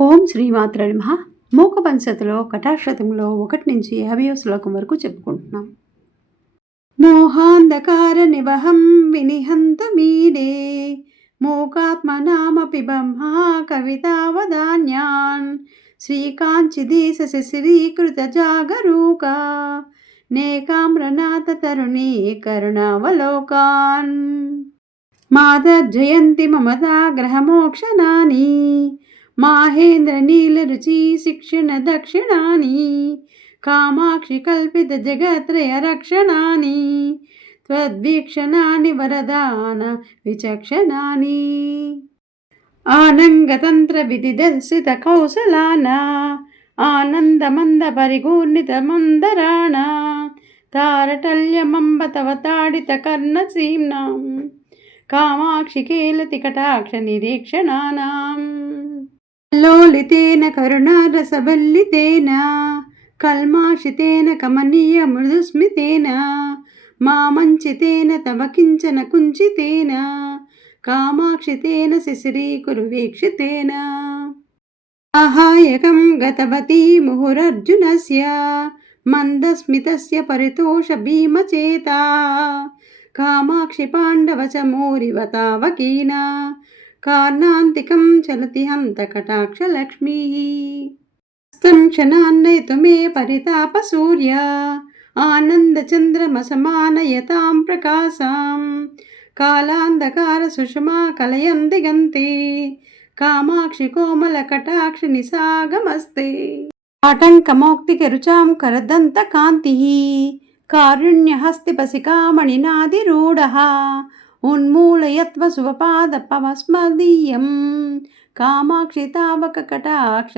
ఓం శ్రీమాత్రే నమః. మూకపంచతిలో కటాక్షతంలో 1 నుంచి 50వ శ్లోకం వరకు చెప్పుకుంటున్నాం. మోహాంధకార నివహం వినిహంత మీడే మూకాత్మనామపి బ్రహ్మా కవితావదాన్యాన్ శ్రీకాంచిదీశ శిశిరీకృత జాగరూకా నేకామ్రనాథ తరుణీ కరుణావలోకాన్ మాతర్జయంతి మమతాగ్రహమోక్షణాని మాహేంద్ర నీలరుచి శిక్షణ దక్షిణాని కామాక్షి కల్పిత జగత్రయ రక్షణాని త్వద్వీక్షణాని వరదాన విచక్షణాని ఆనంగతంత్ర విధి దర్శిత కౌశలాన ఆనందమంద పరిగూర్ణిత మందరాణ తారటల్యమంబ తవ తాడిత కర్ణసీమ్నాం కామాక్షి కేలతి కటాక్ష నిరీక్షణానాం లోలితేన కరుణారసవల్లితేన కల్మాషితేన కమనీయ మృదుస్మితేన మామంచితేన తవ కించన కుంచితేన కామాక్షితేన శిశిరీకురు వీక్షితేన సహాయకం గతవతి ముహురర్జునస్య మందస్మితస్య పరితోష భీమచేతా కామాక్షి పాండవచమూరివ తావకీన కార్ణాంతికం చలతి హంత కటాక్షలక్ష్మీ స్తం క్షణాన్నయతు మే పరితాప సూర్య ఆనందచంద్రమసమానయతాం ప్రకాశాం కాలాంధకార సుషమా కలయం దిగంతే కామాక్షి కోమల కటాక్షి నిసాగమస్తే ఆటంకమౌక్తిక రుచాం కరదంత కాంతి కారుణ్యహస్తిపసికామణినాదిరూఢః ఉన్మూలయత్వ శుభపాదపవస్మదీయం కామాక్షి తావక కటాక్ష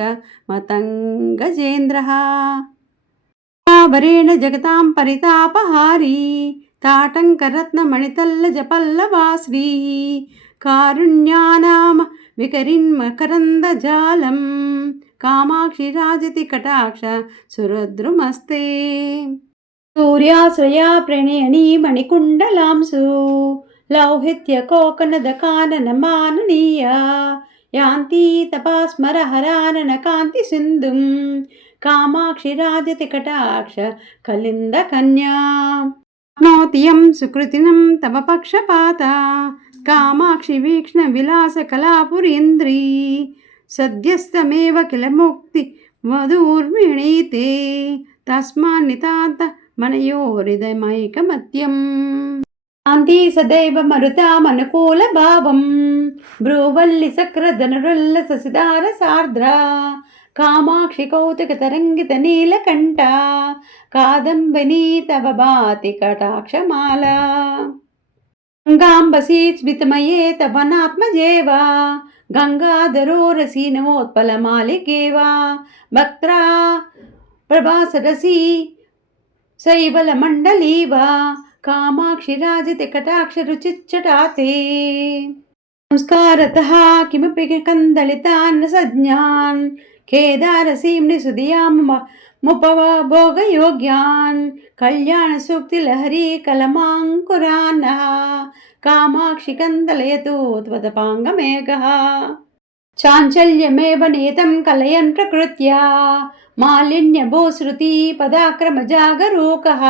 మతంగజేంద్రః వరేణ జగతాం పరితాపహారీ తాటంకరత్నమణితల్లజపల్లవాశ్రీ కారుణ్యానామ వికరిన్మకరందజాలం కామాక్షి రాజతి కటాక్ష సురద్రుమస్తే సూర్యాశ్రయా ప్రణయనీ మణికుండలాంసు లౌహిత్య కోకనద కానన మాననీయ యాంతి తపాస్మర హరానన కాంతి సింధుం కామాక్షి రాజతి కటాక్ష కలింద కన్యా నోతియం సుకృతినం తవ పక్షపాత కామాక్షి వీక్ష్ణ విలాస కళాపురీంద్రీ సద్యస్తమేవ కిల ముక్తి వధూర్మిణీతే తస్మాన్నితాంత మనయోరిదమైకమత్యం శాంతి సదైవ మరుతామనుకూల భావం భ్రూవల్లి సక్రధనురుల్ల ససిదార సార్ద్ర కామాక్షి కౌతుక తరంగిత నీలకంఠ కాదంబనీ తవ భాతి కటాక్షమాల గంగాంబసీ స్మితమయే తవనాత్మజేవా గంగాధరోరసి నమోత్పలమాలికేవా భక్త్రా ప్రభాసరసి శైవలమండలీవా కామాక్షి రాజతి కటాక్ష రుచిచ్చటాతే సంస్కారతః కిమపి కందళితాన్ సజ్ఞాన్ కేదారసీమ్ని సుధియాముపభోగయోగ్యాన్ కళ్యాణ సూక్తి లహరీ కలమాంకురాన్ కామాక్షి కందలయతు త్వదపాంగమేఘః చాంచల్యమేవ నేతం కలయన్ ప్రకృత్యా మాలిన్యభూశ్రుతి పదాక్రమ జాగరూకః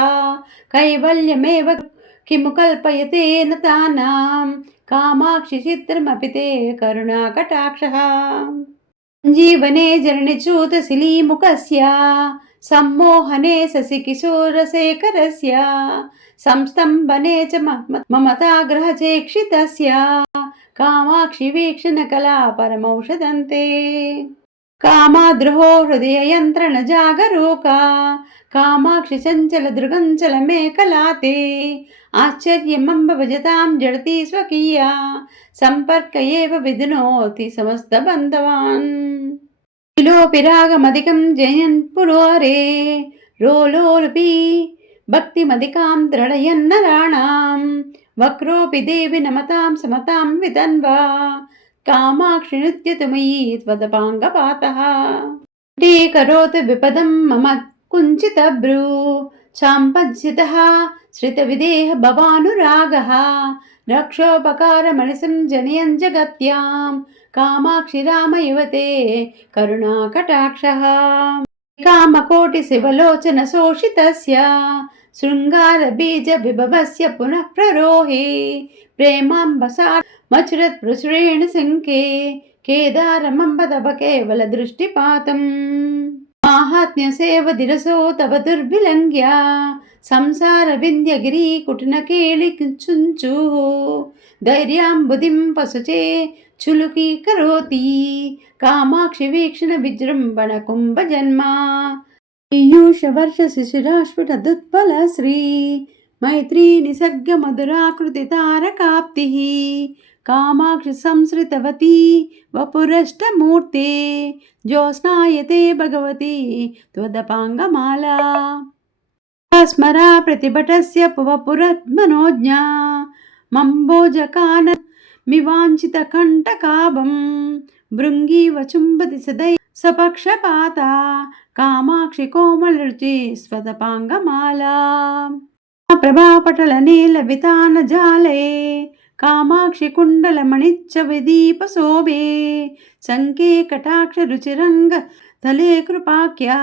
కైవల్యమేవ కిము కల్పయతే నతానాం కామాక్షి చిత్రమపి తే కరుణాకటాక్షః జీవనే జరణిచూత శిలీముఖస్య సమ్మోహనే శశి కిశోరశేఖరస్య సంస్తంభనే చ మమతాగ్రహచేక్షితస్య కామాక్షి వీక్షణ కళా పరమౌషధంతే కామాద్రోహో హృదయ యంత్రణ జాగరూకా కామాక్షి చంచల దృగంచల మేకలాతే ఆశ్చర్యమంబ భజతాం జడతి స్వకీయా సంపర్క ఏవ విధునోతి సమస్త బంధవాన్ విలోపి రాగమధికం జయన్ పురోరే రోలోలుపి భక్తిమధికాం దృఢయన్నరాణాం వక్రోపి దేవి నమతాం సమతాం వితన్వా కామాక్షి నృత్యతుమయీ త్వదపాంగపాతః టీకరోతు విపదం మమ కుంచితభ్రూ చాంపజ్జితః శ్రితవిదేహ భవానురాగः రక్షోపకారమనిసం జనయన్ జగత్యాం कामाक्षि रामयुवते करुणाकटाक्षः कामकोटिशिवलोचन शोषितस्य शृङ्गारबीजविभवस्य पुनः प्ररोहे प्रेमाम्बसामचुरत् प्रचुरेण शङ्के केदारमम्बदव केवलदृष्टिपातम् माहात्म्यसेवधिरसो तव दुर्विलङ्घ्य संसारविन्द्यगिरिकुटिनकेलिचुञ्चुः धैर्याम्बुधिं पशुचे चुलुकीकरोति कामाक्षि वीक्षण विजृम्भण कुम्भजन्मा पीयूषवर्षशिशिरास्फुटदुत्पल श्री मैत्री निसर्ग मधुराकृति तारकाप्तिः कामाक्षि संसृतवती वपुरष्टमूर्ते ज्योत्स्नायते भगवती त्वदपाङ्गमाला स्मरा प्रतिभटस्य वपुरमनोज्ञा मम्बोजकान मिवाञ्छितकण्टकाभं भृङ्गीव चुम्बति सदै सपक्षपाता कामाक्षि कोमलरुचि स्वदपाङ्गमाला प्रभापटलनीलवितानजाले कामाक्षि कुण्डलमणिच्च विदीपशोभे शङ्के कटाक्षरुचिरङ्ग तले कृपाख्या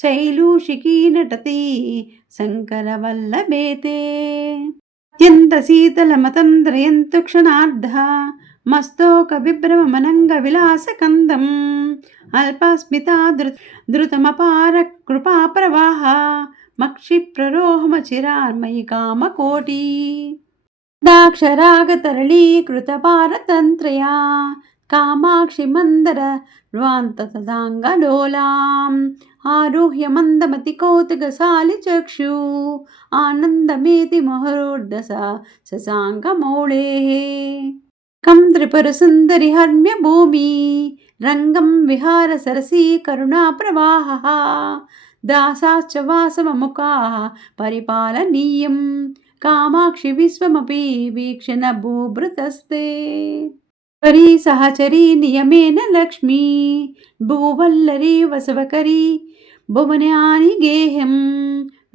शैलूषिकी नटति शङ्करवल्लभेते अत्यन्तशीतलमतं द्रयन्तु क्षणार्धा मस्तोकविभ्रममनङ्गविलासकन्दम् अल्पस्मिता द्रुतमपार कृपाप्रवाह मक्षिप्ररोहमचिरार्मयि कामकोटि दाक्षरागतरलीकृतपारतन्त्रया कामाक्षि मन्दर र्वान्ततदाङ्गडोलाम् आरुह्य मन्दमति कौतुकशालिचक्षु आनन्दमेति मुहुर्दश शशाङ्कमौळेः कं त्रिपुरसुन्दरि हर्म्य भूमि रङ्गं विहार सरसी करुणाप्रवाहः दासाश्च वासवमुखाः परिपालनीयं कामाक्षि विश्वमपि वीक्षण भूभृतस्ते करी सहचरी नियमेन लक्ष्मी भूवल्लरी वसवकरी भुवनानि गेह्यं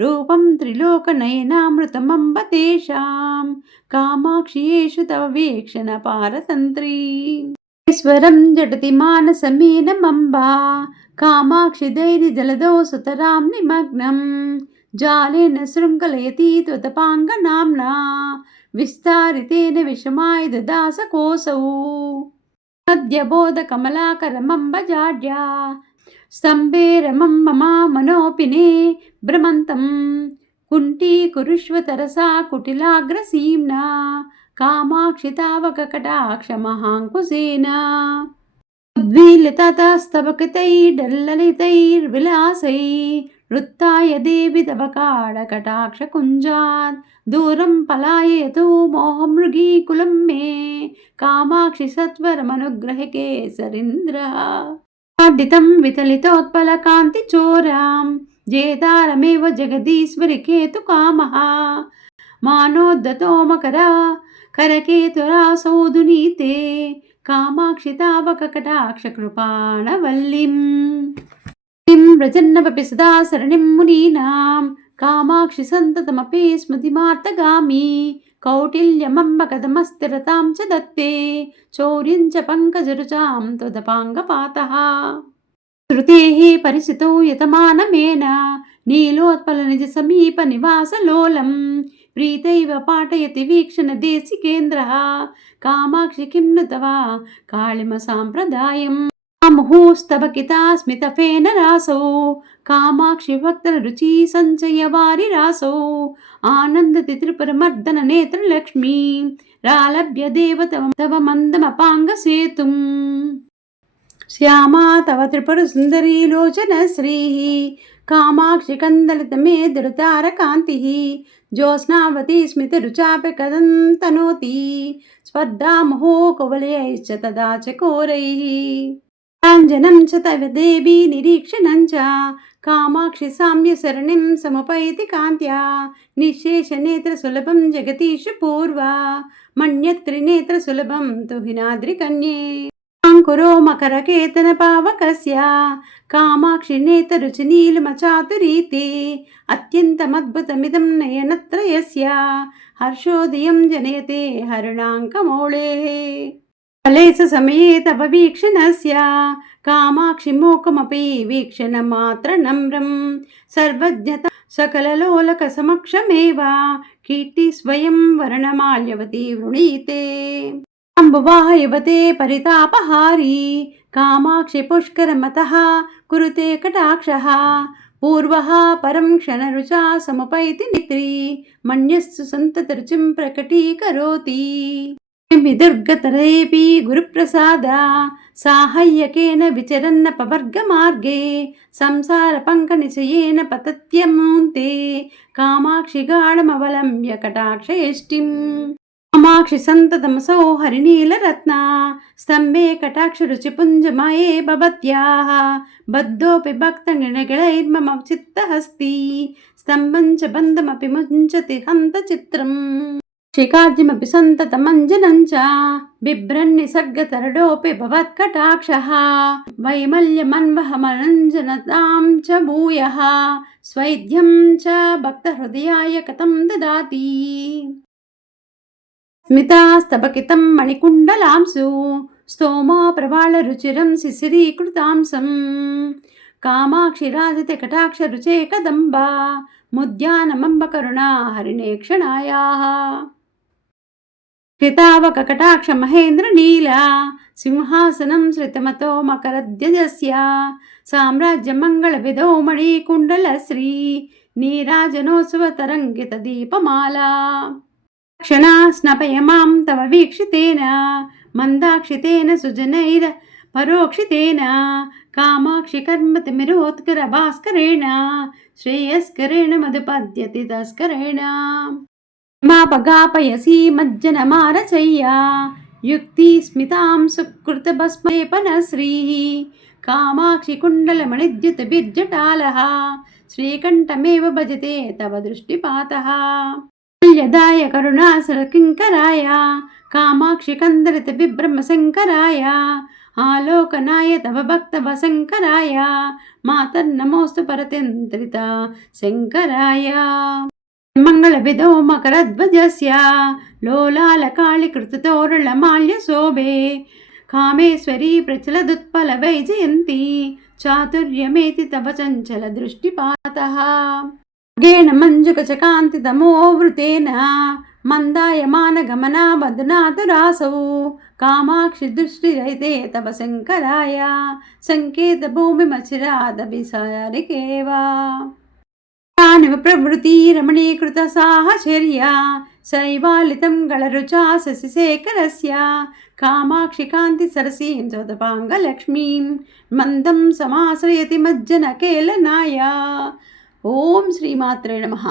रूपं त्रिलोकनयनामृतमम्ब तेषां कामाक्षियेषु तव वीक्षण पारतन्त्री ईश्वरं झटति मानसमीनमम्बा कामाक्षि धैर्यजलदौ सुतरां निमग्नं जालेन शृङ्खलयति त्वदपाङ्गनाम्ना विस्तारितेन विषमाय ददासकोऽसौ सद्यबोधकमलाकरमम्बजाड्या स्तम्भेरमं मम मनोपिने भ्रमन्तं कुण्ठीकुरुष्व तरसा कुटिलाग्रसीम्ना कामाक्षि तावककटाक्षमहाङ्कुशेन उद्वीलिततस्तबकितैर्डल्ललितैर्विलासैर्वृत्ताय देवि तव काडकटाक्षकुञ्जात् दूरं पलायतु मोहमृगीकुलं मे कामाक्षि सत्वरमनुग्रह केसरीन्द्रः आदितं वितलितोत्पलकान्तिचोरां जेतारमेव जगदीश्वरि केतुकामः मानोद्धतो मकरा करकेतुरासौदुनीते कामाक्षि तावककटाक्षकृपाणवल्लीं व्रजन्नपि सदा सरणिं मुनीनां कामाक्षि सन्ततमपि स्मृतिमार्तगामी कौटिल्यमम्बकदमस्तिरतां च दत्ते चौर्यं च पङ्कजरुचां त्वदपाङ्गपातः श्रुतेः परिचितो यतमानमेन नीलोत्पलनिजसमीपनिवासलोलं प्रीतैव पाठयति वीक्षण देशिकेन्द्रः कामाक्षि किं नु तव काळिमसाम्प्रदायम् मुहुस्तबकिता स्मितफेन रासौ कामाक्षि भक्तरुचि सञ्चय वारिरासौ आनन्दति त्रिपुरमर्दन नेत्रलक्ष्मी रालभ्य देव तव मन्दमपाङ्गसेतुम् श्यामा तव त्रिपुरसुन्दरी लोचनश्रीः कामाक्षि कन्दलितमे दुरतारकान्तिः ज्योत्स्नावती स्मितरुचापि कदं तनोति स्पर्धामहो कुवलयैश्च तदा चकोरैः काञ्चनं च तव देवी निरीक्षणं च कामाक्षि साम्यसरणिं समुपैति कान्त्या निःशेषनेत्रसुलभं जगतीश पूर्वा मन्यत्रिनेत्रसुलभं तु हिनाद्रिकन्ये अंकुरो मकरकेतनपावकस्य कामाक्षि नेतरुचि नीलमचातुरीते अत्यन्तमद्भुतमिदं नयनत्रयस्य हर्षोदयं जनयते हरिणाङ्कमौळेः फलेश समये तव वीक्षणस्य कामाक्षि मूकमपि वीक्षणमात्र नम्रं सर्वज्ञता सकललोलकसमक्षमेव कीर्ति स्वयं वर्णमाल्यवती वृणीते अम्बुवाहयुवते परितापहारी कामाक्षि पुष्करमतः कुरुते कटाक्षः पूर्वः परं क्षणरुचा समुपैति नेत्री मन्यस्सु सन्ततरुचिं प्रकटीकरोति दुर्गतरेऽपि गुरुप्रसाद साहाय्यकेन विचरन्नपवर्गमार्गे संसारपङ्कनिचयेन पतत्यमून्ते कामाक्षि गाढमवलम्ब्य कटाक्षयष्टिम् कामाक्षि सन्ततमसौ हरिनीलरत्ना स्तम्भे कटाक्षरुचिपुञ्जमये भवत्याः बद्धोऽपि भक्तनिणगिलैर्मम चित्तहस्ति स्तम्भं च बन्धमपि मुञ्चति हन्तचित्रम् शिखार्जिमपि सन्ततमञ्जनं च बिभ्रन्निसर्गतरडोऽपि भवत्कटाक्षः वैमल्यमन्वहमनञ्जनतां च भूयः स्वैद्यं च भक्तहृदयाय कथं ददाति स्मितास्तबकितं मणिकुण्डलांसु स्तोमा प्रवालरुचिरं शिशिरीकृतांसं कामाक्षि राजते कटाक्षरुचे कदम्बा मुद्यानमम्बकरुणा हरिणेक्षणायाः कृतावककटाक्ष महेन्द्रनीला सिंहासनं श्रितमतो मकरद्वजस्य साम्राज्यमङ्गलविधौ मणिकुण्डलश्री नीराजनोत्सवतरङ्गितदीपमाला क्षणा स्नपयमां तव वीक्षितेन मन्दाक्षितेन सुजनैर परोक्षितेन कामाक्षि कर्मतिमिरोत्कर भास्करेण श्रेयस्करेण मधुपद्यति तस्करेण मापगापयसि मज्जनमारचय्या युक्तिस्मितां सुकृतभस्मलेपनश्रीः कामाक्षि कुण्डलमणिद्युतबिर्जटालः श्रीकण्ठमेव भजते तव दृष्टिपातः यदाय करुणासरकिङ्कराय कामाक्षि कन्दरित विभ्रमशङ्कराय आलोकनाय तव भक्तवशङ्कराय मातर्नमोऽस्तु परतन्त्रित शङ्कराय मङ्गलविधौ मकरध्वजस्य लोलालकाळिकृततोरलमाल्यशोभे कामेश्वरी प्रचलदुत्पलवैजयन्ती चातुर्यमेति तव चञ्चलदृष्टिपातः गेण मञ्जुकचकान्तितमोवृतेन मन्दायमानगमना बध्नातुरासौ कामाक्षि दृष्टिरहिते तव शङ्कराय सङ्केतभूमिमचिरादभिसारिकेव तानिव प्रवृत्ति रमणीकृतसाहचर्या शैवालितं गलरुचा शशिशेखरस्य कामाक्षि कान्तिसरसीं स्वतपाङ्गलक्ष्मीं मन्दं समाश्रयति मज्जनकेलनाय ओम श्रीमात्रे नमः।